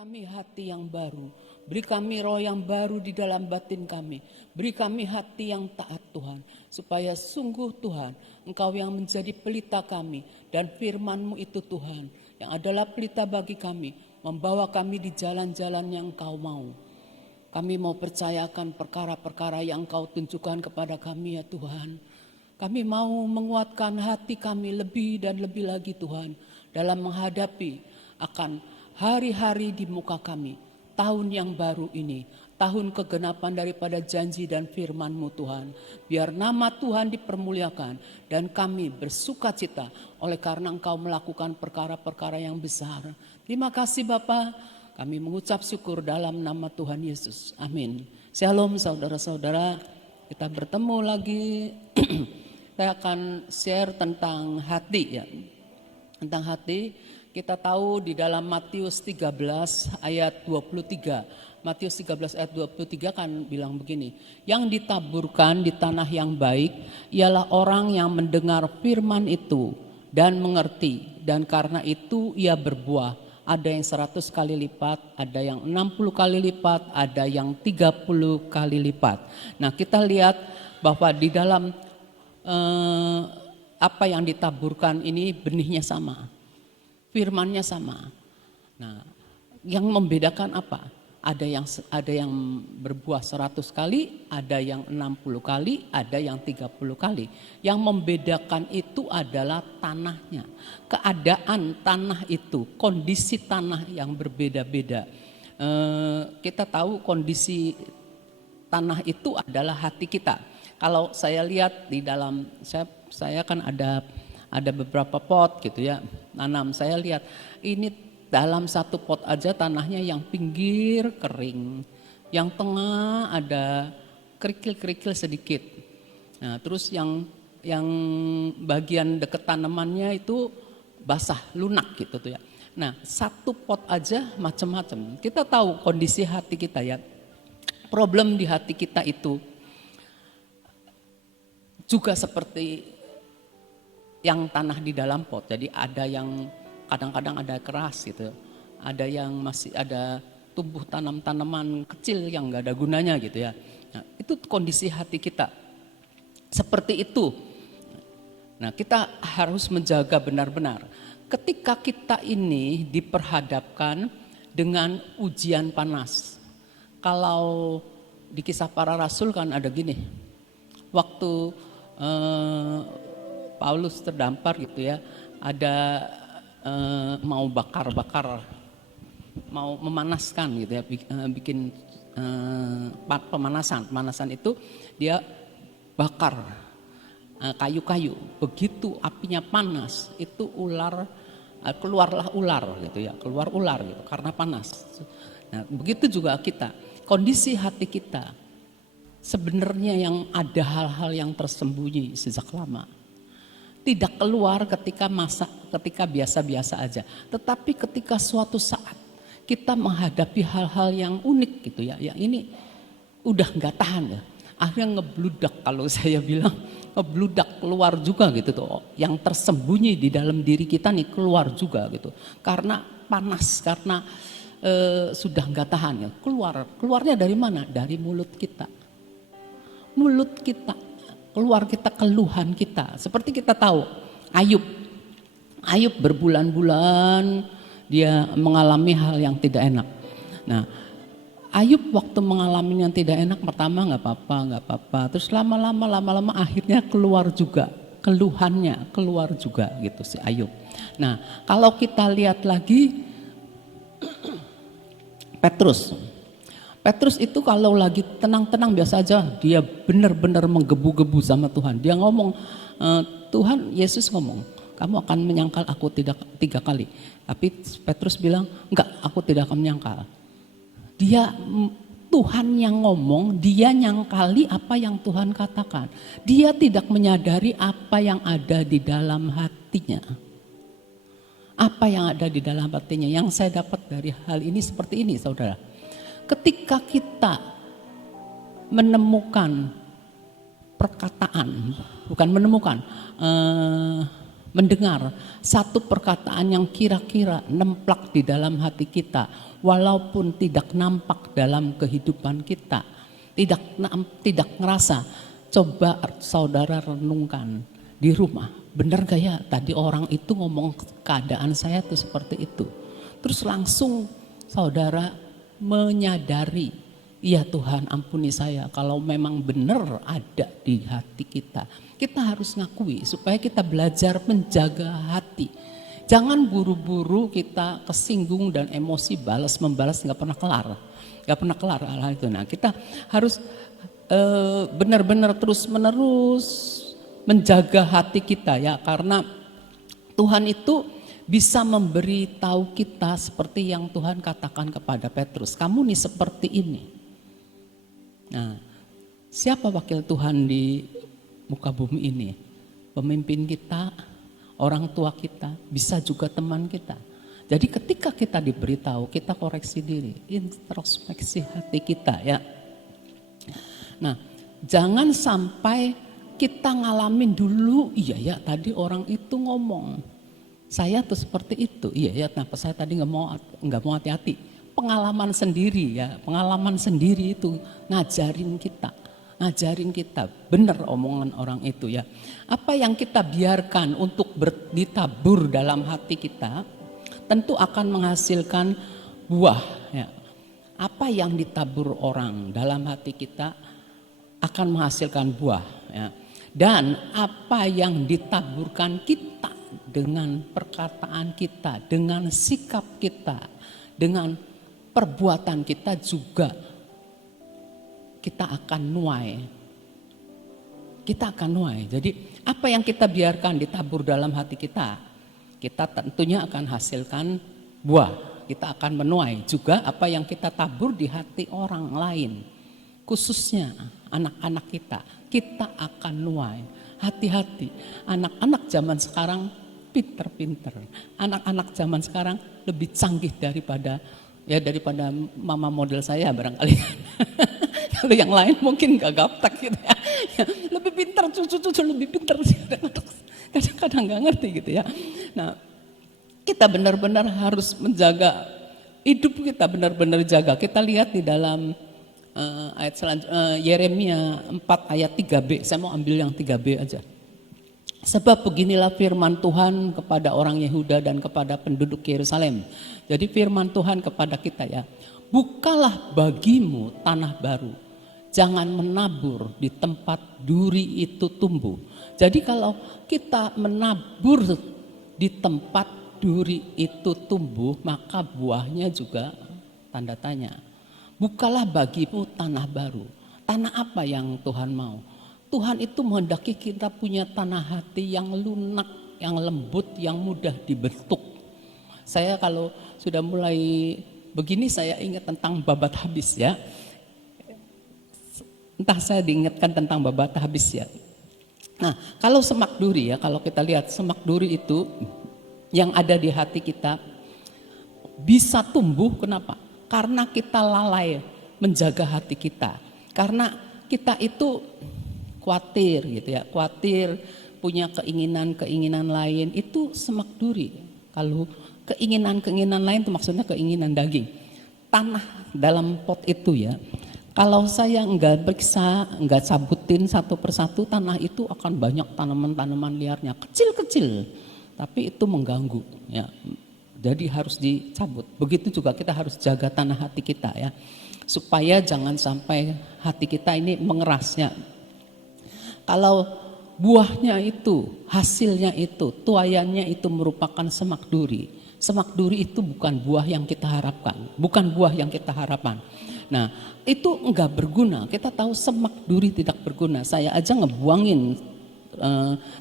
kami hati yang baru, beri kami roh yang baru di dalam batin kami, beri kami hati yang taat Tuhan, supaya sungguh Tuhan Engkau yang menjadi pelita kami, dan firman-Mu itu Tuhan yang adalah pelita bagi kami, membawa kami di jalan-jalan yang Engkau mau. Kami mau percayakan perkara-perkara yang Engkau tunjukkan kepada kami ya Tuhan. Kami mau menguatkan hati kami lebih dan lebih lagi Tuhan, dalam menghadapi akan hari-hari di muka kami, tahun yang baru ini, tahun kegenapan daripada janji dan firman-Mu Tuhan. Biar nama Tuhan dipermuliakan dan kami bersuka cita oleh karena Engkau melakukan perkara-perkara yang besar. Terima kasih Bapa, kami mengucap syukur dalam nama Tuhan Yesus. Amin. Shalom saudara-saudara, kita bertemu lagi. Saya akan share tentang hati ya. Tentang hati. Kita tahu di dalam Matius 13 ayat 23. Matius 13 ayat 23 kan bilang begini. Yang ditaburkan di tanah yang baik ialah orang yang mendengar firman itu dan mengerti. Dan karena itu ia berbuah. Ada yang 100 kali lipat, ada yang 60 kali lipat, ada yang 30 kali lipat. Nah kita lihat bahwa di dalam apa yang ditaburkan ini benihnya sama. Firmannya sama. Nah, yang membedakan apa? Ada yang berbuah 100 kali, ada yang 60 kali, ada yang 30 kali. Yang membedakan itu adalah tanahnya. Keadaan tanah itu, kondisi tanah yang berbeda-beda. Kita tahu kondisi tanah itu adalah hati kita. Kalau saya lihat di dalam, saya kan ada beberapa pot gitu ya, nanam. Saya lihat ini dalam satu pot aja tanahnya yang pinggir kering, yang tengah ada kerikil-kerikil sedikit. Nah, terus yang bagian dekat tanamannya itu basah, lunak gitu tuh ya. Nah, satu pot aja macam-macam. Kita tahu kondisi hati kita ya. Problem di hati kita itu juga seperti yang tanah di dalam pot. Jadi ada yang kadang-kadang ada keras gitu. Ada yang masih ada tumbuh tanaman kecil yang gak ada gunanya gitu ya. Nah, itu kondisi hati kita. Seperti itu. Nah, kita harus menjaga benar-benar. Ketika kita ini diperhadapkan dengan ujian panas. Kalau di Kisah Para Rasul kan ada gini. Waktu Paulus terdampar gitu ya, ada mau bakar-bakar, mau memanaskan gitu ya, bikin pemanasan itu dia bakar kayu-kayu. Begitu apinya panas, itu keluarlah ular gitu ya, keluar ular gitu karena panas. Nah, begitu juga kita, kondisi hati kita. Sebenarnya yang ada hal-hal yang tersembunyi sejak lama. Tidak keluar ketika biasa-biasa aja. Tetapi ketika suatu saat kita menghadapi hal-hal yang unik gitu ya. Yang ini udah gak tahan ya. Akhirnya ngebludak, kalau saya bilang ngebludak keluar juga gitu tuh. Yang tersembunyi di dalam diri kita nih keluar juga gitu. Karena panas, karena sudah gak tahan ya. Keluarnya dari mana? Dari mulut kita. Mulut kita, keluar kita keluhan kita. Seperti kita tahu Ayub berbulan-bulan dia mengalami hal yang tidak enak. Nah, Ayub waktu mengalami yang tidak enak pertama nggak apa-apa. Terus lama-lama akhirnya keluar juga keluhannya, keluar juga gitu si Ayub. Nah, kalau kita lihat lagi Petrus itu kalau lagi tenang-tenang biasa aja, dia benar-benar menggebu-gebu sama Tuhan. Dia ngomong, Tuhan, Yesus ngomong, kamu akan menyangkal aku 3 kali. Tapi Petrus bilang, enggak, aku tidak akan menyangkal. Tuhan yang ngomong, dia nyangkali apa yang Tuhan katakan. Dia tidak menyadari apa yang ada di dalam hatinya. Apa yang ada di dalam hatinya. Yang saya dapat dari hal ini seperti ini, saudara. Ketika kita menemukan perkataan, bukan menemukan, mendengar satu perkataan yang kira-kira nemplak di dalam hati kita, walaupun tidak nampak dalam kehidupan kita, tidak ngerasa. Coba saudara renungkan di rumah, benar gak ya tadi orang itu ngomong keadaan saya tuh seperti itu. Terus langsung saudara menyadari, iya Tuhan ampuni saya kalau memang benar ada di hati kita. Kita harus ngakui supaya kita belajar menjaga hati. Jangan buru-buru kita kesinggung dan emosi membalas nggak pernah kelar hal itu. Nah kita harus benar-benar terus-menerus menjaga hati kita ya, karena Tuhan itu bisa memberitahu kita seperti yang Tuhan katakan kepada Petrus, kamu nih seperti ini. Nah, siapa wakil Tuhan di muka bumi ini? Pemimpin kita, orang tua kita, bisa juga teman kita. Jadi ketika kita diberitahu, kita koreksi diri, introspeksi hati kita ya. Nah, jangan sampai kita ngalamin dulu, iya ya tadi orang itu ngomong, saya tuh seperti itu, iya ya kenapa saya tadi nggak mau hati-hati. Pengalaman sendiri itu ngajarin kita benar omongan orang itu ya. Apa yang kita biarkan untuk ditabur dalam hati kita tentu akan menghasilkan buah ya. Apa yang ditabur orang dalam hati kita akan menghasilkan buah ya. Dan apa yang ditaburkan kita dengan perkataan kita, dengan sikap kita, dengan perbuatan kita juga kita akan nuai. Jadi apa yang kita biarkan ditabur dalam hati kita tentunya akan hasilkan buah. Kita akan menuai juga apa yang kita tabur di hati orang lain. Khususnya anak-anak kita akan nuai. Hati-hati, anak-anak zaman sekarang pinter-pinter. Anak-anak zaman sekarang lebih canggih daripada mama model saya barangkali. Kalau yang lain mungkin gak gaptek gitu ya. Lebih pintar, cucu lebih pintar. Kadang-kadang gak ngerti gitu ya. Nah, kita benar-benar harus menjaga hidup kita, benar-benar jaga. Kita lihat di dalam ayat selanjutnya, Yeremia 4 ayat 3b. Saya mau ambil yang 3b aja. Sebab beginilah firman Tuhan kepada orang Yehuda dan kepada penduduk Yerusalem. Jadi firman Tuhan kepada kita ya, bukalah bagimu tanah baru, jangan menabur di tempat duri itu tumbuh. Jadi kalau kita menabur di tempat duri itu tumbuh, maka buahnya juga tanda tanya. Bukalah bagimu tanah baru. Tanah apa yang Tuhan mau? Tuhan itu menghendaki kita punya tanah hati yang lunak, yang lembut, yang mudah dibentuk. Saya kalau sudah mulai begini saya ingat tentang babat habis ya. Entah saya diingatkan tentang babat habis ya. Nah kalau semak duri ya, kalau kita lihat semak duri itu yang ada di hati kita bisa tumbuh, kenapa? Karena kita lalai menjaga hati kita. Karena kita itu khawatir gitu ya, khawatir punya keinginan lain, itu semak duri. Kalau keinginan lain itu maksudnya keinginan daging. Tanah dalam pot itu ya, kalau saya enggak periksa, enggak cabutin satu persatu, tanah itu akan banyak tanaman-tanaman liarnya, kecil-kecil, tapi itu mengganggu ya. Jadi harus dicabut. Begitu juga kita harus jaga tanah hati kita ya, supaya jangan sampai hati kita ini mengerasnya. Kalau buahnya itu, hasilnya itu, tuaiannya itu merupakan semak duri. Semak duri itu bukan buah yang kita harapkan, Nah, itu enggak berguna. Kita tahu semak duri tidak berguna. Saya aja ngebuangin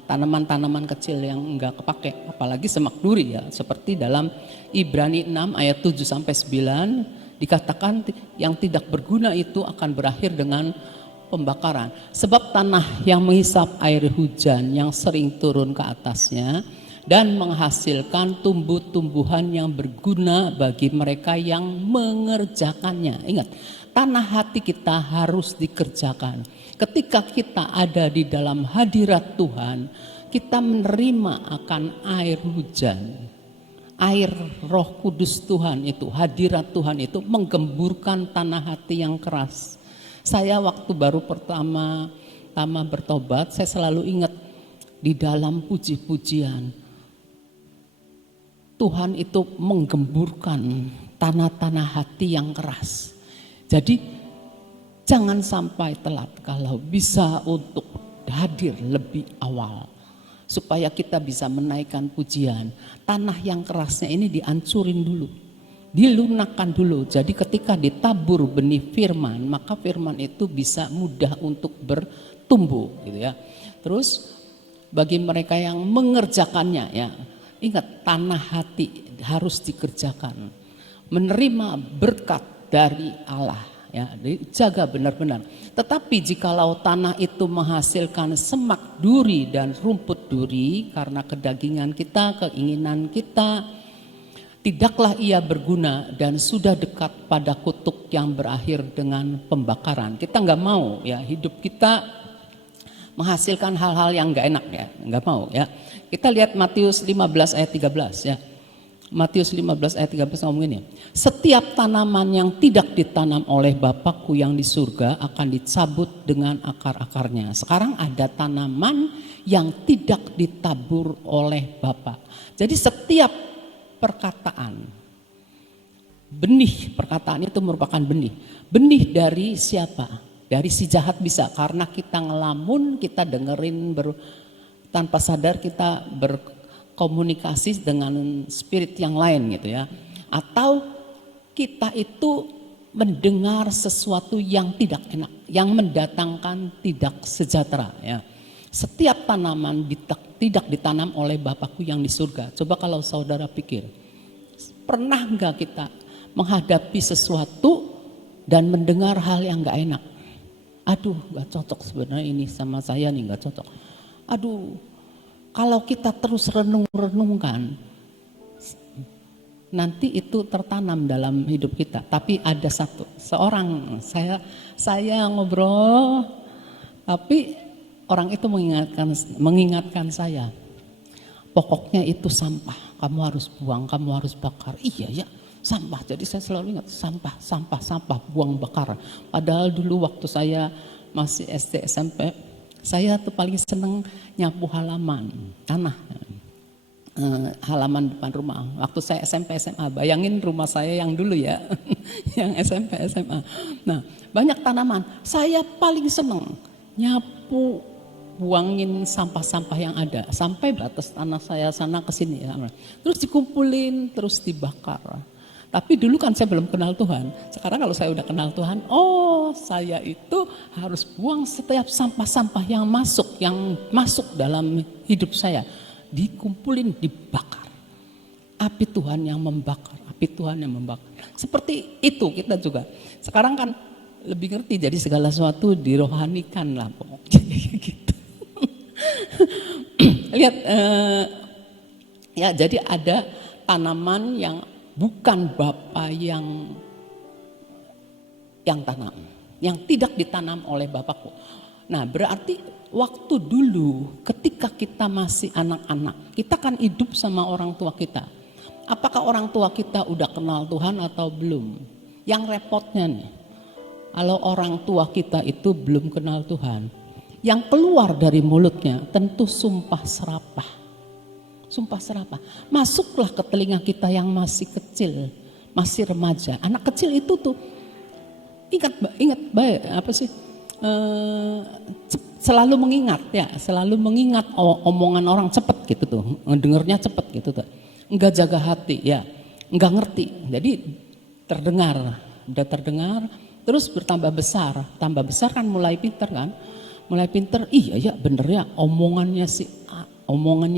tanaman-tanaman kecil yang enggak kepake, apalagi semak duri ya. Seperti dalam Ibrani 6 ayat 7 sampai 9 dikatakan yang tidak berguna itu akan berakhir dengan pembakaran. Sebab tanah yang menghisap air hujan yang sering turun ke atasnya dan menghasilkan tumbuh-tumbuhan yang berguna bagi mereka yang mengerjakannya. Ingat, tanah hati kita harus dikerjakan. Ketika kita ada di dalam hadirat Tuhan, kita menerima akan air hujan, air Roh Kudus Tuhan itu, hadirat Tuhan itu menggemburkan tanah hati yang keras. Saya waktu baru pertama bertobat, saya selalu ingat di dalam puji-pujian Tuhan itu menggemburkan tanah-tanah hati yang keras. Jadi jangan sampai telat kalau bisa untuk hadir lebih awal, supaya kita bisa menaikkan pujian. Tanah yang kerasnya ini dihancurin dulu, dilunakkan dulu. Jadi ketika ditabur benih firman, maka firman itu bisa mudah untuk bertumbuh gitu ya. Terus bagi mereka yang mengerjakannya ya, ingat tanah hati harus dikerjakan. Menerima berkat dari Allah ya, dijaga benar-benar. Tetapi jikalau tanah itu menghasilkan semak duri dan rumput duri karena kedagingan kita, keinginan kita, tidaklah ia berguna dan sudah dekat pada kutuk yang berakhir dengan pembakaran. Kita nggak mau ya hidup kita menghasilkan hal-hal yang nggak enak ya, nggak mau ya. Kita lihat Matius 15 ayat 13 ya. Matius 15 ayat 13 ngomong ini, setiap tanaman yang tidak ditanam oleh Bapakku yang di surga akan dicabut dengan akar-akarnya. Sekarang ada tanaman yang tidak ditabur oleh Bapa. Jadi setiap perkataan, benih perkataan itu merupakan benih. Benih dari siapa? Dari si jahat bisa, karena kita ngelamun, kita dengerin tanpa sadar kita berkomunikasi dengan spirit yang lain gitu ya. Atau kita itu mendengar sesuatu yang tidak enak, yang mendatangkan tidak sejahtera ya. Setiap tanaman tidak ditanam oleh Bapakku yang di surga. Coba kalau saudara pikir, pernah enggak kita menghadapi sesuatu dan mendengar hal yang enggak enak? Aduh, gak cocok sebenarnya ini sama saya nih, gak cocok. Aduh, kalau kita terus renung-renungkan, nanti itu tertanam dalam hidup kita. Tapi ada seorang saya ngobrol, tapi orang itu mengingatkan saya, pokoknya itu sampah, kamu harus buang, kamu harus bakar. Iya ya, sampah. Jadi saya selalu ingat sampah, buang bakar. Padahal dulu waktu saya masih SD SMP, saya tuh paling seneng nyapu halaman tanah, halaman depan rumah. Waktu saya SMP SMA, bayangin rumah saya yang dulu ya, yang SMP SMA. Nah, banyak tanaman. Saya paling seneng nyapu, buangin sampah-sampah yang ada sampai batas tanah saya sana ke sini ya. Terus dikumpulin, terus dibakar. Tapi dulu kan saya belum kenal Tuhan. Sekarang kalau saya udah kenal Tuhan, oh saya itu harus buang setiap sampah-sampah yang masuk dalam hidup saya. Dikumpulin, dibakar. Api Tuhan yang membakar, api Tuhan yang membakar. Seperti itu kita juga. Sekarang kan lebih ngerti, jadi segala sesuatu dirohanikan lah pokoknya gitu. Lihat ya, jadi ada tanaman yang bukan Bapa yang tanam, yang tidak ditanam oleh Bapakku. Nah, berarti waktu dulu ketika kita masih anak-anak, kita kan hidup sama orang tua kita. Apakah orang tua kita udah kenal Tuhan atau belum? Yang repotnya nih, kalau orang tua kita itu belum kenal Tuhan, yang keluar dari mulutnya tentu sumpah serapah. Sumpah serapah. Masuklah ke telinga kita yang masih kecil, masih remaja. Anak kecil itu tuh ingat baik apa sih? Selalu mengingat ya, selalu mengingat omongan orang, cepet gitu tuh, dengernya cepet gitu tuh. Enggak jaga hati ya, enggak ngerti. Jadi udah terdengar, terus bertambah besar kan mulai pinter kan? Mulai pinter, iya ya bener ya omongannya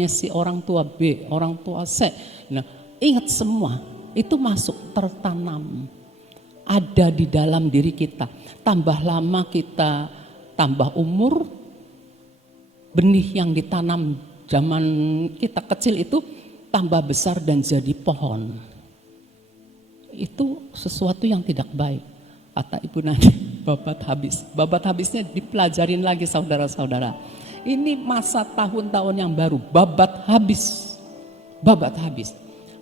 si orang tua B, orang tua C. Nah, ingat semua itu masuk, tertanam, ada di dalam diri kita. Tambah lama kita tambah umur, benih yang ditanam zaman kita kecil itu tambah besar dan jadi pohon. Itu sesuatu yang tidak baik. Kata Ibu Nani, babat habis. Babat habisnya dipelajarin lagi saudara-saudara. Ini masa tahun-tahun yang baru, babat habis. Babat habis.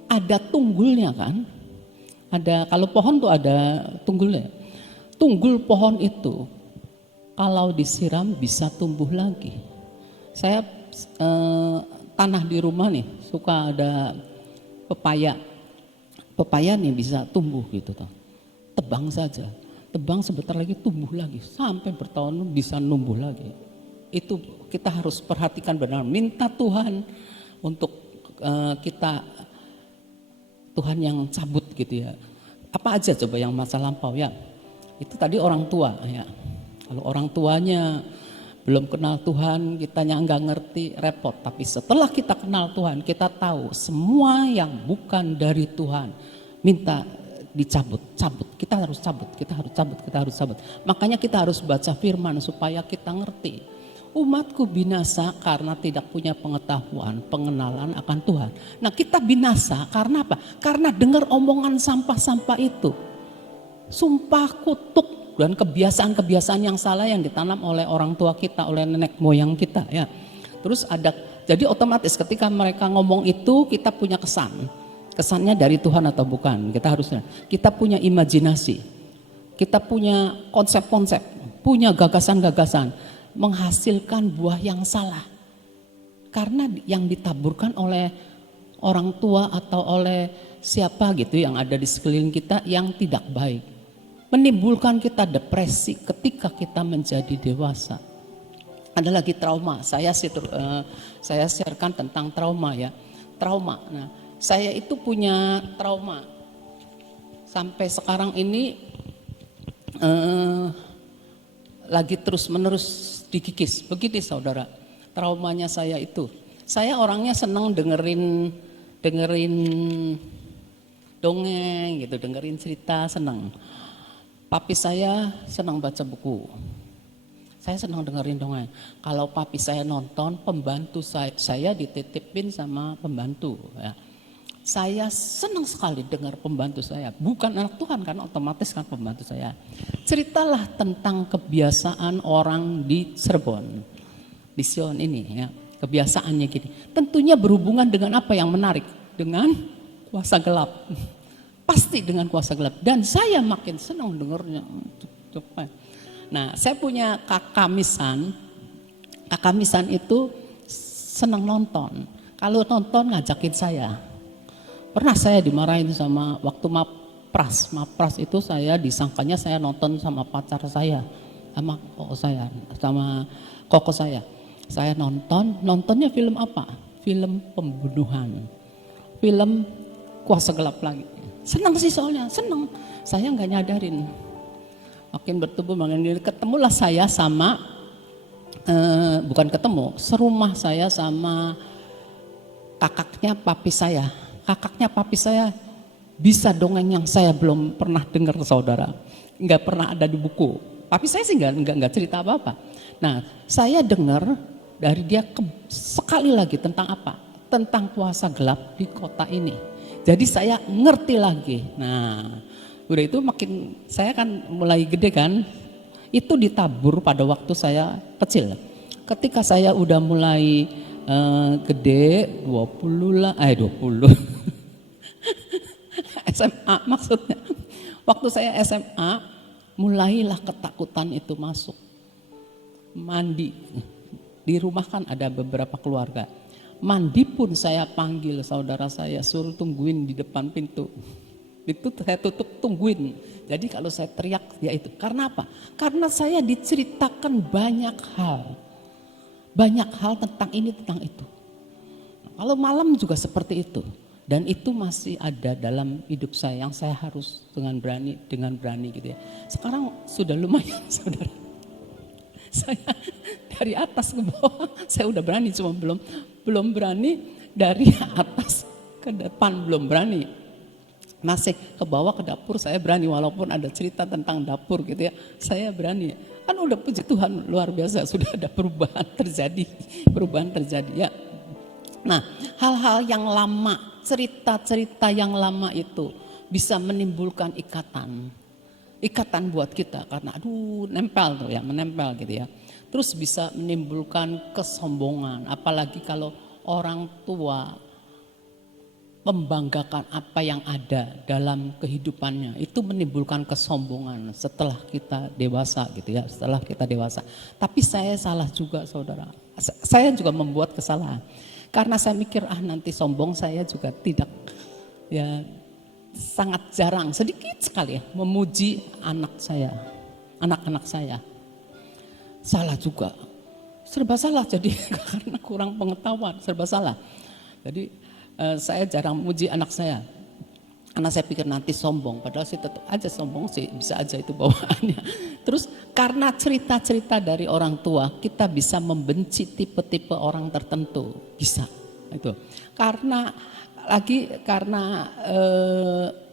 Ada tunggulnya kan? Ada, kalau pohon tuh ada tunggulnya. Tunggul pohon itu kalau disiram bisa tumbuh lagi. Saya tanah di rumah nih suka ada pepaya. Pepaya nih bisa tumbuh gitu toh. Tebang saja. Tebang sebentar lagi tumbuh lagi sampai bertahun bisa numbuh lagi. Itu kita harus perhatikan benar. Minta Tuhan untuk kita, Tuhan yang cabut gitu ya. Apa aja coba yang masa lampau ya. Itu tadi orang tua ya. Kalau orang tuanya belum kenal Tuhan, kitanya enggak ngerti, repot. Tapi setelah kita kenal Tuhan, kita tahu semua yang bukan dari Tuhan minta dicabut, cabut. Kita harus cabut, kita harus cabut, kita harus cabut. Makanya kita harus baca firman supaya kita ngerti. Umatku binasa karena tidak punya pengetahuan, pengenalan akan Tuhan. Nah kita binasa karena apa? Karena dengar omongan sampah-sampah itu. Sumpah, kutuk, dan kebiasaan-kebiasaan yang salah yang ditanam oleh orang tua kita, oleh nenek moyang kita ya. Terus ada, jadi otomatis ketika mereka ngomong itu kita punya kesan. Kesannya dari Tuhan atau bukan, kita punya imajinasi. Kita punya konsep-konsep, punya gagasan-gagasan. Menghasilkan buah yang salah karena yang ditaburkan oleh orang tua atau oleh siapa gitu yang ada di sekeliling kita yang tidak baik, menimbulkan kita depresi ketika kita menjadi dewasa. Ada lagi trauma. Saya sharekan tentang trauma ya. Trauma. Nah, saya itu punya trauma sampai sekarang ini lagi terus menerus dikikis. Begitu saudara, traumanya saya itu. Saya orangnya senang dengerin dongeng gitu, dengerin cerita, senang. Papi saya senang baca buku. Saya senang dengerin dongeng. Kalau papi saya nonton, pembantu saya dititipin sama pembantu ya. Saya senang sekali dengar pembantu saya, bukan anak Tuhan karena otomatis kan pembantu saya. Ceritalah tentang kebiasaan orang di Cirebon, di Sion ini ya, kebiasaannya gini. Tentunya berhubungan dengan apa yang menarik, dengan kuasa gelap. Pasti dengan kuasa gelap. Dan saya makin senang dengarnya. Nah, saya punya kakak misan. Kakak misan itu senang nonton. Kalau nonton ngajakin saya. Pernah saya dimarahin sama waktu Mapras itu saya disangkanya saya nonton sama pacar saya, sama koko saya. Saya nontonnya film apa? Film pembunuhan, film kuasa gelap lagi. Senang sih soalnya, senang. Saya nggak nyadarin. Makin bertumbuh, ketemulah saya sama, bukan ketemu, serumah saya sama kakaknya papi saya. Kakaknya papi saya bisa dongeng yang saya belum pernah dengar saudara, nggak pernah ada di buku. Papi saya sih nggak cerita apa-apa. Nah saya dengar dari dia sekali lagi tentang apa? Tentang kuasa gelap di kota ini. Jadi saya ngerti lagi. Nah udah itu makin saya kan mulai gede kan, itu ditabur pada waktu saya kecil. Ketika saya udah mulai gede 20 SMA maksudnya. Waktu saya SMA mulailah ketakutan itu masuk. Mandi. Di rumah kan ada beberapa keluarga. Mandi pun saya panggil saudara saya, suruh tungguin di depan pintu. Itu saya tutup, tungguin. Jadi kalau saya teriak ya itu. Karena apa? Karena saya diceritakan banyak hal. Banyak hal tentang ini, tentang itu. Kalau malam juga seperti itu. Dan itu masih ada dalam hidup saya yang saya harus dengan berani gitu ya. Sekarang sudah lumayan saudara. Saya dari atas ke bawah saya udah berani, cuma belum berani dari atas ke depan, belum berani. Masih ke bawah ke dapur saya berani, walaupun ada cerita tentang dapur gitu ya. Saya berani. Kan udah puji Tuhan luar biasa, sudah ada perubahan terjadi ya. Nah, hal-hal yang lama, cerita-cerita yang lama itu bisa menimbulkan ikatan. ikatan buat kita karena nempel tuh ya, menempel gitu ya. Terus bisa menimbulkan kesombongan, apalagi kalau orang tua membanggakan apa yang ada dalam kehidupannya, itu menimbulkan kesombongan setelah kita dewasa gitu ya, setelah kita dewasa. Tapi saya salah juga saudara, saya juga membuat kesalahan karena saya mikir nanti sombong, saya juga tidak ya, sangat jarang, sedikit sekali ya memuji anak-anak saya. Salah juga, serba salah jadi karena kurang pengetahuan, serba salah. Jadi saya jarang memuji anak saya karena saya pikir nanti sombong, padahal sih tetap aja sombong sih, bisa aja itu bawaannya. Terus karena cerita-cerita dari orang tua kita bisa membenci tipe-tipe orang tertentu, bisa itu karena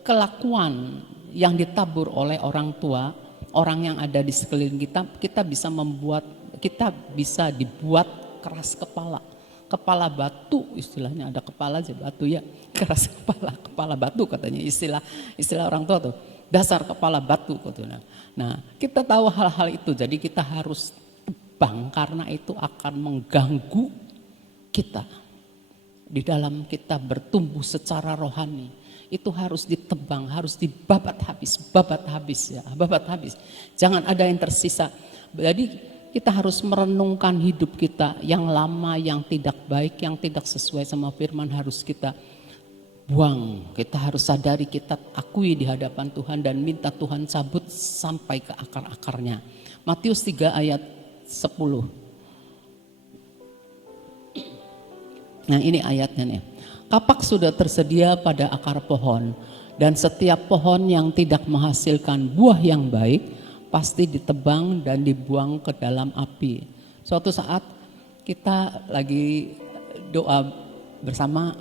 kelakuan yang ditabur oleh orang tua, orang yang ada di sekeliling kita, kita bisa dibuat keras kepala batu, istilahnya ada kepala aja batu ya, keras kepala batu katanya, istilah orang tua tuh, dasar kepala batu katanya. Nah, kita tahu hal-hal itu, jadi kita harus tebang karena itu akan mengganggu kita di dalam kita bertumbuh secara rohani. Itu harus ditebang, harus dibabat habis ya, babat habis. Jangan ada yang tersisa. Jadi kita harus merenungkan hidup kita yang lama, yang tidak baik, yang tidak sesuai sama firman harus kita buang. Kita harus sadari, kita akui di hadapan Tuhan dan minta Tuhan cabut sampai ke akar-akarnya. Matius 3 ayat 10. Nah ini ayatnya nih. Kapak sudah tersedia pada akar pohon, dan setiap pohon yang tidak menghasilkan buah yang baik pasti ditebang dan dibuang ke dalam api. Suatu saat kita lagi doa bersama,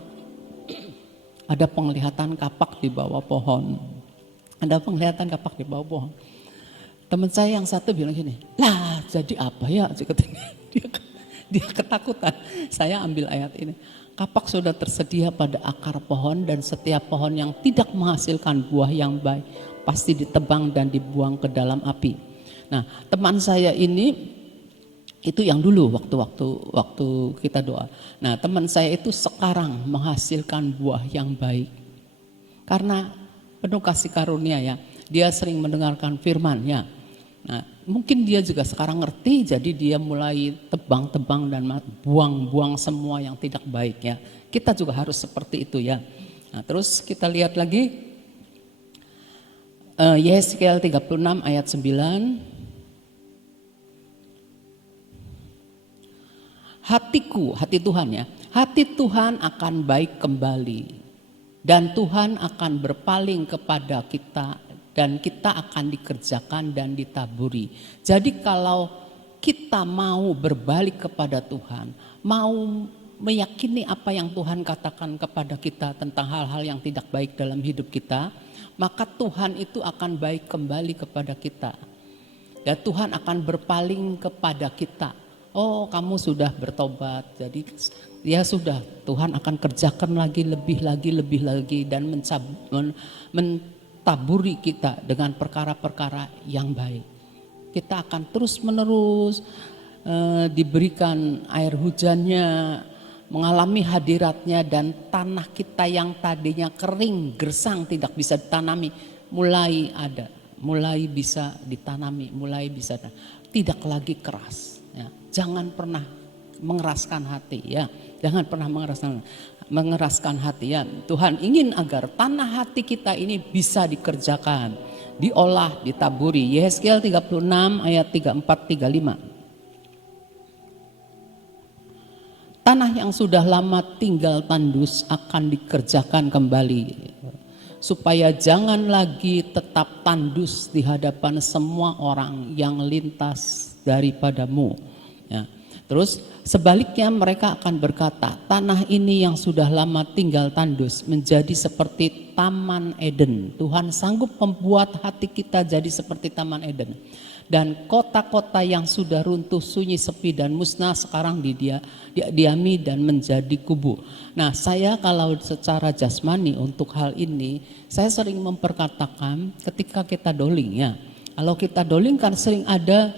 ada penglihatan kapak di bawah pohon. Ada penglihatan kapak di bawah pohon. Teman saya yang satu bilang gini, lah jadi apa ya? Dia ketakutan. Saya ambil ayat ini. Kapak sudah tersedia pada akar pohon, dan setiap pohon yang tidak menghasilkan buah yang baik pasti ditebang dan dibuang ke dalam api. Nah, teman saya ini itu yang dulu waktu kita doa. Nah, teman saya itu sekarang menghasilkan buah yang baik. Karena penuh kasih karunia ya. Dia sering mendengarkan firman ya. Nah, mungkin dia juga sekarang ngerti, jadi dia mulai tebang-tebang dan buang-buang semua yang tidak baik ya. Kita juga harus seperti itu ya. Nah, terus kita lihat lagi Yeskiel 36 ayat 9. Hati Tuhan ya, hati Tuhan akan baik kembali, dan Tuhan akan berpaling kepada kita, dan kita akan dikerjakan dan ditaburi. Jadi kalau kita mau berbalik kepada Tuhan, mau meyakini apa yang Tuhan katakan kepada kita tentang hal-hal yang tidak baik dalam hidup kita, maka Tuhan itu akan baik kembali kepada kita. Dan Tuhan akan berpaling kepada kita. Oh, kamu sudah bertobat, jadi ya sudah, Tuhan akan kerjakan lebih lagi dan mentaburi kita dengan perkara-perkara yang baik. Kita akan terus menerus diberikan air hujannya, mengalami hadiratnya, dan tanah kita yang tadinya kering, gersang, tidak bisa ditanami, mulai bisa ditanami, tidak lagi keras. Ya. Jangan pernah mengeraskan hati ya, jangan pernah mengeraskan hati ya. Tuhan ingin agar tanah hati kita ini bisa dikerjakan, diolah, ditaburi. Yeskiel 36 ayat 34-35. Tanah yang sudah lama tinggal tandus akan dikerjakan kembali, supaya jangan lagi tetap tandus di hadapan semua orang yang lintas daripadamu. Ya. Terus sebaliknya mereka akan berkata, tanah ini yang sudah lama tinggal tandus menjadi seperti Taman Eden. Tuhan sanggup membuat hati kita jadi seperti Taman Eden. Dan kota-kota yang sudah runtuh, sunyi, sepi dan musnah sekarang didiami dan menjadi kubu. Nah, saya kalau secara jasmani untuk hal ini, saya sering memperkatakan ketika kita doling ya. Kalau kita doling kan sering ada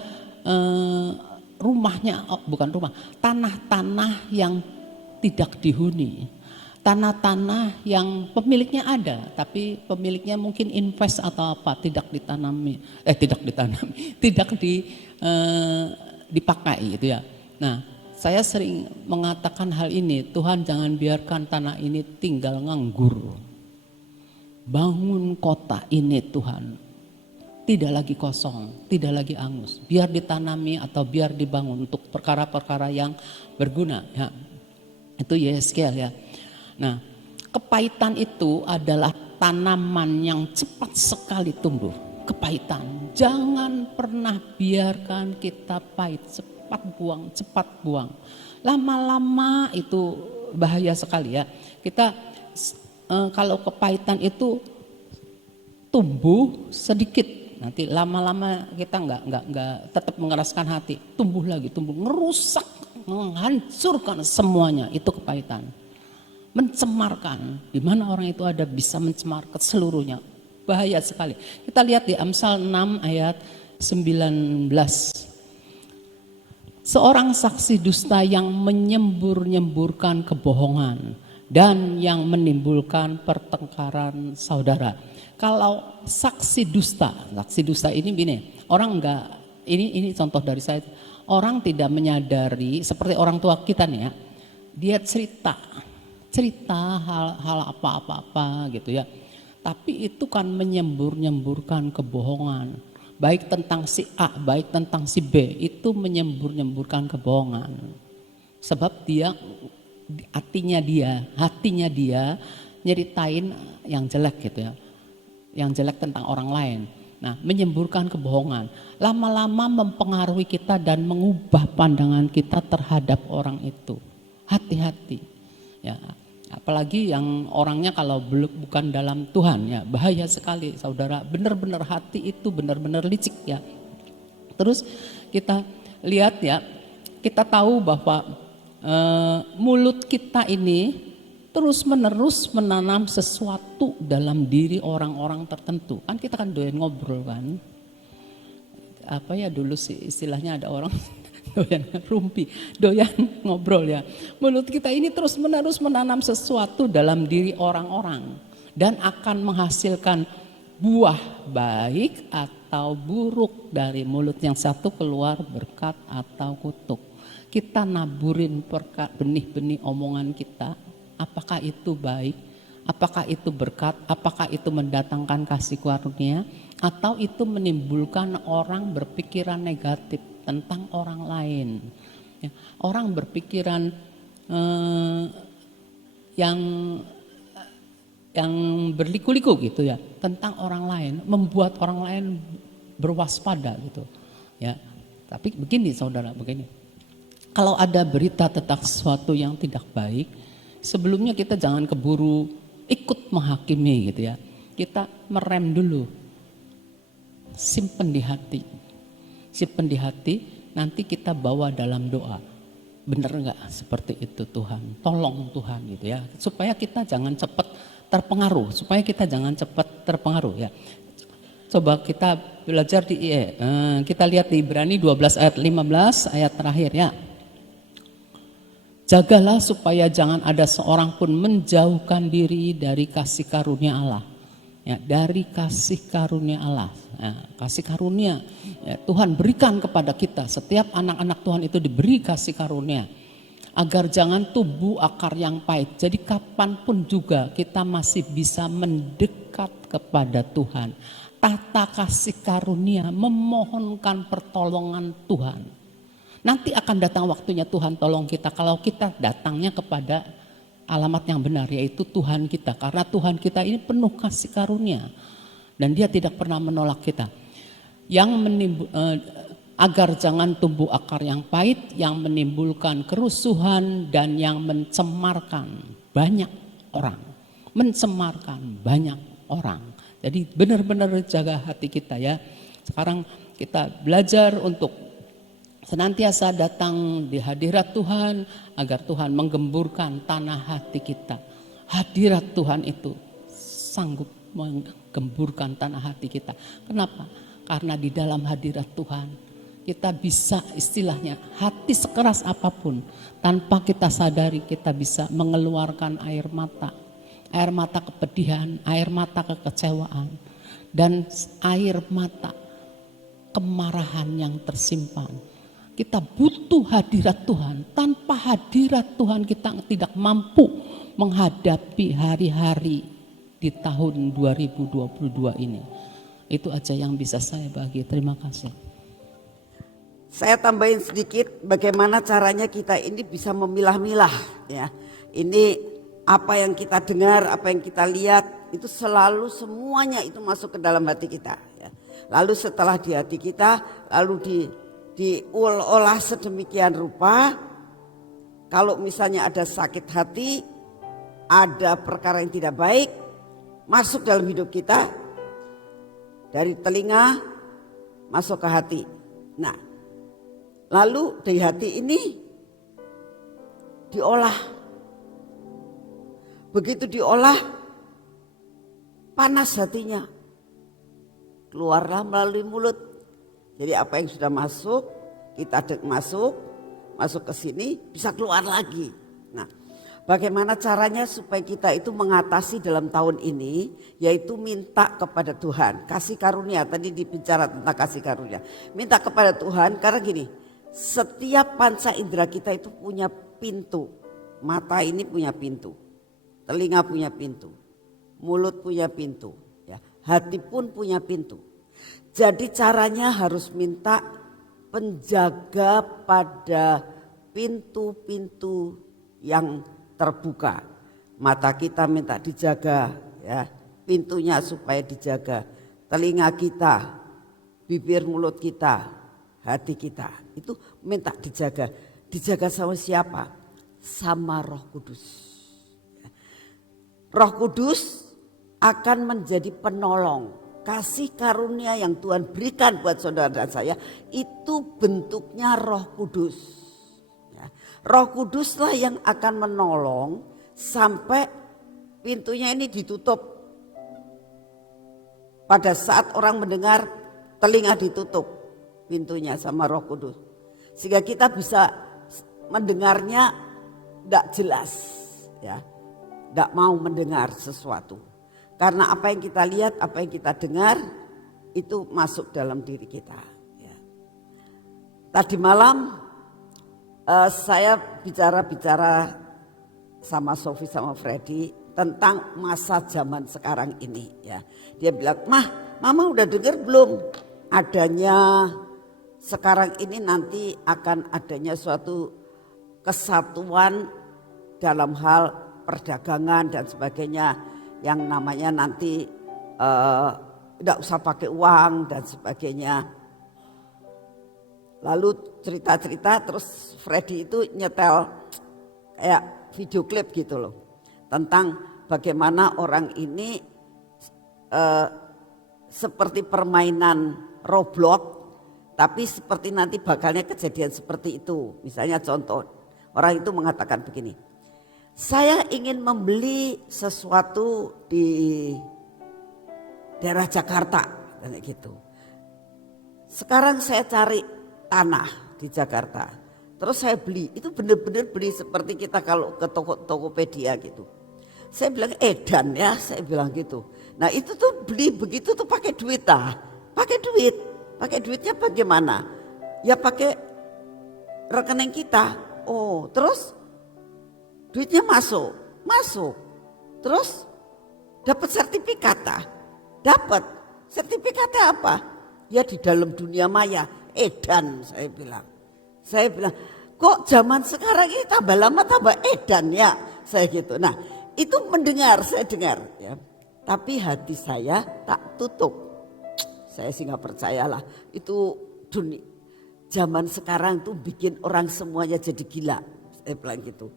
rumahnya, bukan rumah, tanah-tanah yang tidak dihuni. Tanah-tanah yang pemiliknya ada, tapi pemiliknya mungkin invest atau apa, tidak dipakai gitu ya. Nah, saya sering mengatakan hal ini, Tuhan jangan biarkan tanah ini tinggal nganggur. Bangun kota ini Tuhan, tidak lagi kosong, tidak lagi angus. Biar ditanami atau biar dibangun untuk perkara-perkara yang berguna. Ya. Itu Yeskel ya. Nah, kepahitan itu adalah tanaman yang cepat sekali tumbuh. Kepahitan, jangan pernah biarkan kita pahit, cepat buang. Lama-lama itu bahaya sekali ya. Kita kalau kepahitan itu tumbuh sedikit, nanti lama-lama kita nggak tetap mengeraskan hati, tumbuh lagi, ngerusak, menghancurkan semuanya, itu kepahitan. Mencemarkan, di mana orang itu ada bisa mencemarkan seluruhnya, bahaya sekali. Kita lihat di Amsal 6 ayat 19. Seorang saksi dusta yang menyembur-nyemburkan kebohongan dan yang menimbulkan pertengkaran saudara. Kalau saksi dusta ini gini, orang enggak, ini contoh dari saya, orang tidak menyadari seperti orang tua kita nih ya, dia cerita hal apa-apa gitu ya. Tapi itu kan menyembur-nyemburkan kebohongan. Baik tentang si A, baik tentang si B, itu menyembur-nyemburkan kebohongan. Sebab hatinya dia nyeritain yang jelek gitu ya. Yang jelek tentang orang lain. Nah, menyemburkan kebohongan. Lama-lama mempengaruhi kita dan mengubah pandangan kita terhadap orang itu. Hati-hati. Ya. Apalagi yang orangnya kalau bukan dalam Tuhan ya, bahaya sekali saudara. Benar-benar hati itu benar-benar licik ya. Terus kita lihat ya, kita tahu bahwa mulut kita ini terus menerus menanam sesuatu dalam diri orang-orang tertentu. Kan kita kan doyan ngobrol kan. Apa ya dulu sih istilahnya ada orang doyan rumpi, doyan ngobrol ya. Mulut kita ini terus menerus menanam sesuatu dalam diri orang-orang dan akan menghasilkan buah baik atau buruk. Dari mulut yang satu keluar berkat atau kutuk. Kita naburin benih-benih omongan kita, apakah itu baik, apakah itu berkat, apakah itu mendatangkan kasih karunia, atau itu menimbulkan orang berpikiran negatif tentang orang lain. Ya, orang berpikiran yang berliku-liku gitu ya tentang orang lain, membuat orang lain berwaspada gitu. Ya, tapi begini saudara, begini. Kalau ada berita tentang sesuatu yang tidak baik, sebelumnya kita jangan keburu ikut menghakimi gitu ya. Kita merem dulu, simpen di hati. Simpen di hati, nanti kita bawa dalam doa. Benar enggak seperti itu Tuhan? Tolong Tuhan gitu ya. Supaya kita jangan cepat terpengaruh, ya. Coba kita belajar kita lihat di Ibrani 12 ayat 15 ayat terakhir ya. Jagalah supaya jangan ada seorang pun menjauhkan diri dari kasih karunia Allah. Ya, dari kasih karunia Allah. Ya, kasih karunia ya, Tuhan berikan kepada kita. Setiap anak-anak Tuhan itu diberi kasih karunia. Agar jangan tumbuh akar yang pahit. Jadi kapanpun juga kita masih bisa mendekat kepada Tuhan. Tata kasih karunia, memohonkan pertolongan Tuhan. Nanti akan datang waktunya Tuhan tolong kita kalau kita datangnya kepada alamat yang benar, yaitu Tuhan kita. Karena Tuhan kita ini penuh kasih karunia dan Dia tidak pernah menolak kita. Agar jangan tumbuh akar yang pahit, yang menimbulkan kerusuhan dan yang mencemarkan banyak orang. Jadi benar-benar jaga hati kita ya. Sekarang kita belajar untuk senantiasa datang di hadirat Tuhan agar Tuhan menggemburkan tanah hati kita. Hadirat Tuhan itu sanggup menggemburkan tanah hati kita. Kenapa? Karena di dalam hadirat Tuhan kita bisa istilahnya hati sekeras apapun tanpa kita sadari kita bisa mengeluarkan air mata kepedihan, air mata kekecewaan, dan air mata kemarahan yang tersimpan. Kita butuh hadirat Tuhan. Tanpa hadirat Tuhan kita tidak mampu menghadapi hari-hari di tahun 2022 ini. Itu aja yang bisa saya bagi. Terima kasih. Saya tambahin sedikit bagaimana caranya kita ini bisa memilah-milah ya. Ini apa yang kita dengar, apa yang kita lihat itu selalu semuanya itu masuk ke dalam hati kita ya. Lalu setelah di hati kita lalu diolah sedemikian rupa, kalau misalnya ada sakit hati, ada perkara yang tidak baik masuk dalam hidup kita, dari telinga masuk ke hati. Nah, lalu dari hati ini diolah. Begitu diolah, panas hatinya, keluarlah melalui mulut. Jadi apa yang sudah masuk, kita masuk ke sini, bisa keluar lagi. Nah, bagaimana caranya supaya kita itu mengatasi dalam tahun ini, yaitu minta kepada Tuhan. Kasih karunia, tadi dibicara tentang kasih karunia. Minta kepada Tuhan karena gini, setiap panca indera kita itu punya pintu. Mata ini punya pintu, telinga punya pintu, mulut punya pintu, ya, hati pun punya pintu. Jadi caranya harus minta penjaga pada pintu-pintu yang terbuka. Mata kita minta dijaga ya, pintunya supaya dijaga. Telinga kita, bibir mulut kita, hati kita itu minta dijaga. Dijaga sama siapa? Sama Roh Kudus. Roh Kudus akan menjadi penolong. Kasih karunia yang Tuhan berikan buat saudara dan saya itu bentuknya Roh Kudus. Ya. Roh Kuduslah yang akan menolong sampai pintunya ini ditutup. Pada saat orang mendengar, telinga ditutup pintunya sama Roh Kudus. Sehingga kita bisa mendengarnya tidak jelas, ya, tidak mau mendengar sesuatu. Karena apa yang kita lihat, apa yang kita dengar itu masuk dalam diri kita. Ya. Tadi malam saya bicara sama Sofi sama Freddy tentang masa zaman sekarang ini. Ya. Dia bilang, Mama udah dengar belum adanya sekarang ini nanti akan adanya suatu kesatuan dalam hal perdagangan dan sebagainya. Yang namanya nanti tidak usah pakai uang dan sebagainya. Lalu cerita-cerita terus Freddy itu nyetel kayak video klip gitu loh. Tentang bagaimana orang ini seperti permainan Roblox. Tapi seperti nanti bakalnya kejadian seperti itu. Misalnya contoh orang itu mengatakan begini. Saya ingin membeli sesuatu di daerah Jakarta, kayak gitu. Sekarang saya cari tanah di Jakarta, terus saya beli. Itu benar-benar beli seperti kita kalau ke Tokopedia gitu. Saya bilang edan ya, saya bilang gitu. Nah itu tuh beli begitu tuh pakai duit pakai duit. Pakai duitnya bagaimana? Ya pakai rekening kita. Oh terus? Duitnya masuk. Terus dapat sertifikat dapat. Sertifikatnya apa? Ya di dalam dunia maya, edan saya bilang. Saya bilang, kok zaman sekarang ini tambah lama tambah edan ya, saya gitu. Nah, itu saya dengar ya. Tapi hati saya tak tutup. Saya sih nggak percayalah. Itu dunia zaman sekarang tuh bikin orang semuanya jadi gila. Saya bilang gitu.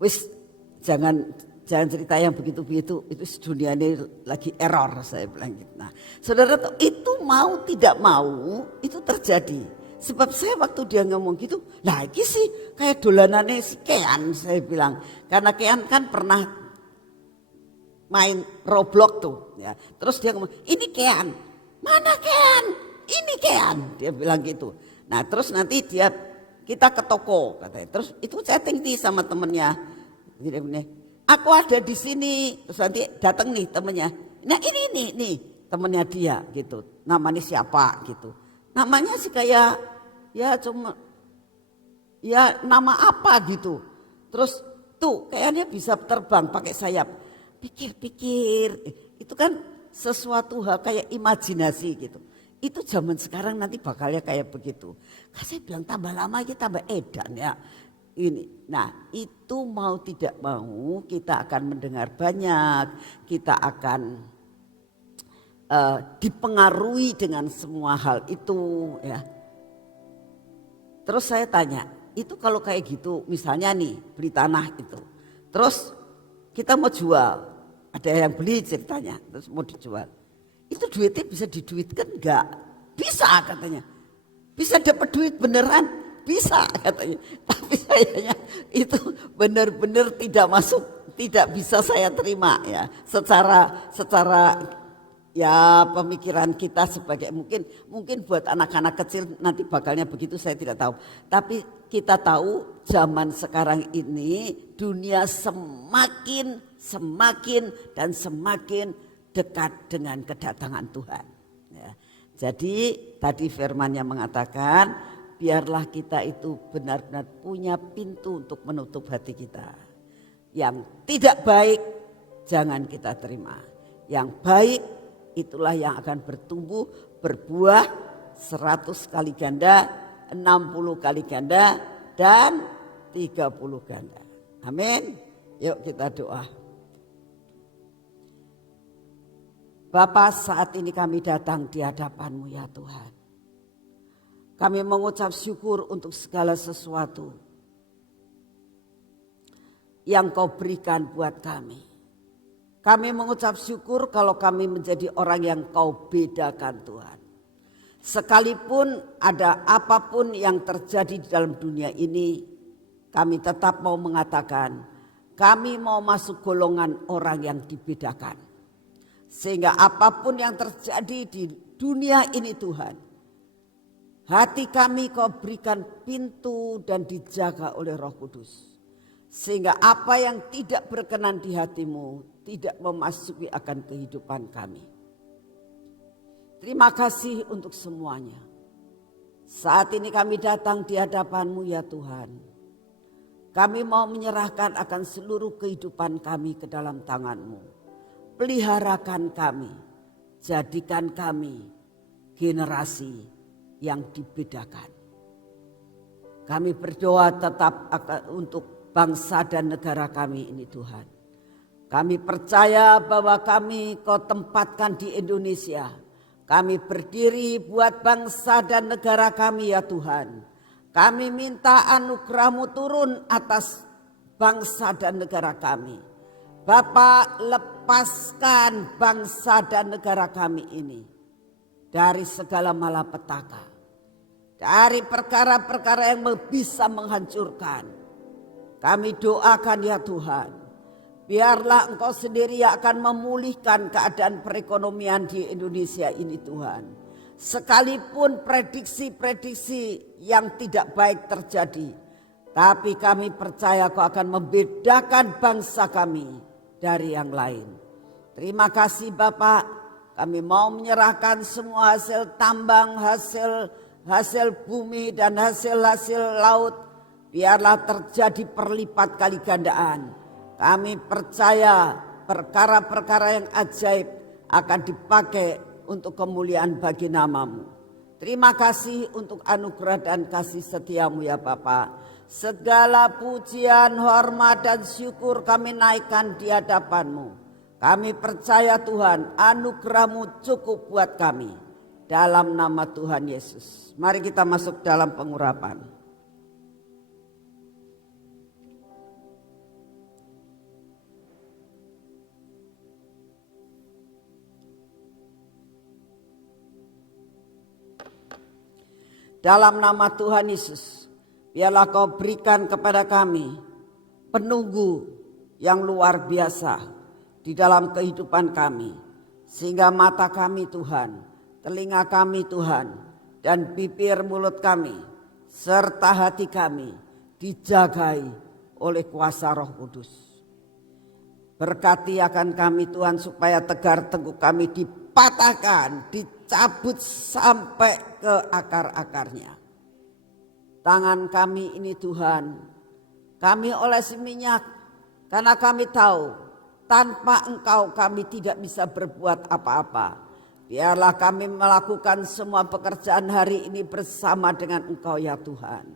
Wis jangan jangan cerita yang begitu-begitu, itu dunia ini lagi error, saya bilang gitu. Nah, saudara itu mau tidak mau itu terjadi. Sebab saya waktu dia ngomong gitu, lagi sih kayak dolanannya si Kean, saya bilang. Karena Kean kan pernah main Roblox tuh, ya. Terus dia ngomong, ini Kean, mana Kean? Ini Kean, dia bilang gitu. Nah terus nanti kita ke toko katanya. Terus itu chatting nih sama temennya. Gini, aku ada di sini. Terus nanti datang nih temennya. Nah ini nih temennya dia gitu. Namanya siapa gitu. Namanya sih kayak ya cuma ya nama apa gitu. Terus tuh kayaknya bisa terbang pakai sayap. Pikir-pikir itu kan sesuatu hal kayak imajinasi gitu. Itu zaman sekarang nanti bakalnya kayak begitu. Kan saya bilang tambah lama kita tambah edan ya. Ini. Nah itu mau tidak mau kita akan mendengar banyak. Kita akan dipengaruhi dengan semua hal itu ya. Terus saya tanya, itu kalau kayak gitu misalnya nih beli tanah itu. Terus kita mau jual, ada yang beli ceritanya, terus mau dijual. Itu duitnya bisa diduitkan enggak? Bisa katanya. Bisa dapat duit beneran? Bisa katanya. Tapi sayangnya itu benar-benar tidak masuk, tidak bisa saya terima ya. Secara ya pemikiran kita sebagai mungkin buat anak-anak kecil nanti bakalnya begitu saya tidak tahu. Tapi kita tahu zaman sekarang ini dunia semakin dan semakin dekat dengan kedatangan Tuhan. Ya. Jadi tadi firman-Nya mengatakan biarlah kita itu benar-benar punya pintu untuk menutup hati kita. Yang tidak baik jangan kita terima. Yang baik itulah yang akan bertumbuh berbuah 100 kali ganda, 60 kali ganda dan 30 ganda. Amin. Yuk kita doa. Bapa, saat ini kami datang di hadapan-Mu ya Tuhan. Kami mengucap syukur untuk segala sesuatu yang Kau berikan buat kami. Kami mengucap syukur kalau kami menjadi orang yang Kau bedakan Tuhan. Sekalipun ada apapun yang terjadi di dalam dunia ini, kami tetap mau mengatakan, kami mau masuk golongan orang yang dibedakan. Sehingga apapun yang terjadi di dunia ini Tuhan, hati kami Kau berikan pintu dan dijaga oleh Roh Kudus. Sehingga apa yang tidak berkenan di hati-Mu tidak memasuki akan kehidupan kami. Terima kasih untuk semuanya. Saat ini kami datang di hadapan-Mu ya Tuhan. Kami mau menyerahkan akan seluruh kehidupan kami ke dalam tangan-Mu. Peliharakan kami, jadikan kami generasi yang dibedakan. Kami berdoa tetap untuk bangsa dan negara kami ini Tuhan. Kami percaya bahwa kami Kau tempatkan di Indonesia. Kami berdiri buat bangsa dan negara kami ya Tuhan. Kami minta anugerah-Mu turun atas bangsa dan negara kami. Bapa, lepaskan bangsa dan negara kami ini dari segala malapetaka, dari perkara-perkara yang bisa menghancurkan. Kami doakan ya Tuhan, biarlah Engkau sendiri yang akan memulihkan keadaan perekonomian di Indonesia ini Tuhan. Sekalipun prediksi-prediksi yang tidak baik terjadi, tapi kami percaya Kau akan membedakan bangsa kami dari yang lain. Terima kasih Bapak, kami mau menyerahkan semua hasil tambang, hasil bumi dan hasil laut. Biarlah terjadi perlipat kali gandaan. Kami percaya perkara-perkara yang ajaib akan dipakai untuk kemuliaan bagi nama-Mu. Terima kasih untuk anugerah dan kasih setia-Mu ya Bapak. Segala pujian, hormat dan syukur kami naikkan di hadapan-Mu. Kami percaya Tuhan, anugerah-Mu cukup buat kami. Dalam nama Tuhan Yesus. Mari kita masuk dalam pengurapan. Dalam nama Tuhan Yesus, biarlah Kau berikan kepada kami penunggu yang luar biasa di dalam kehidupan kami. Sehingga mata kami Tuhan, telinga kami Tuhan, dan bibir mulut kami, serta hati kami dijagai oleh kuasa Roh Kudus. Berkati akan kami Tuhan supaya tegar tengkuk kami dipatahkan, dicabut sampai ke akar-akarnya. Tangan kami ini Tuhan, kami olesi minyak karena kami tahu tanpa Engkau kami tidak bisa berbuat apa-apa. Biarlah kami melakukan semua pekerjaan hari ini bersama dengan Engkau ya Tuhan.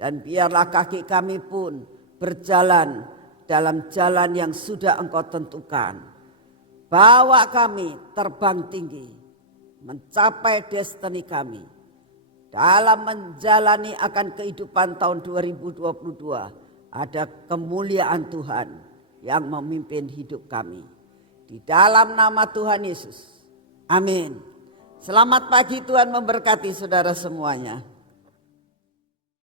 Dan biarlah kaki kami pun berjalan dalam jalan yang sudah Engkau tentukan. Bawa kami terbang tinggi, mencapai destiny kami. Dalam menjalani akan kehidupan tahun 2022, ada kemuliaan Tuhan yang memimpin hidup kami. Di dalam nama Tuhan Yesus. Amin. Selamat pagi, Tuhan memberkati saudara semuanya.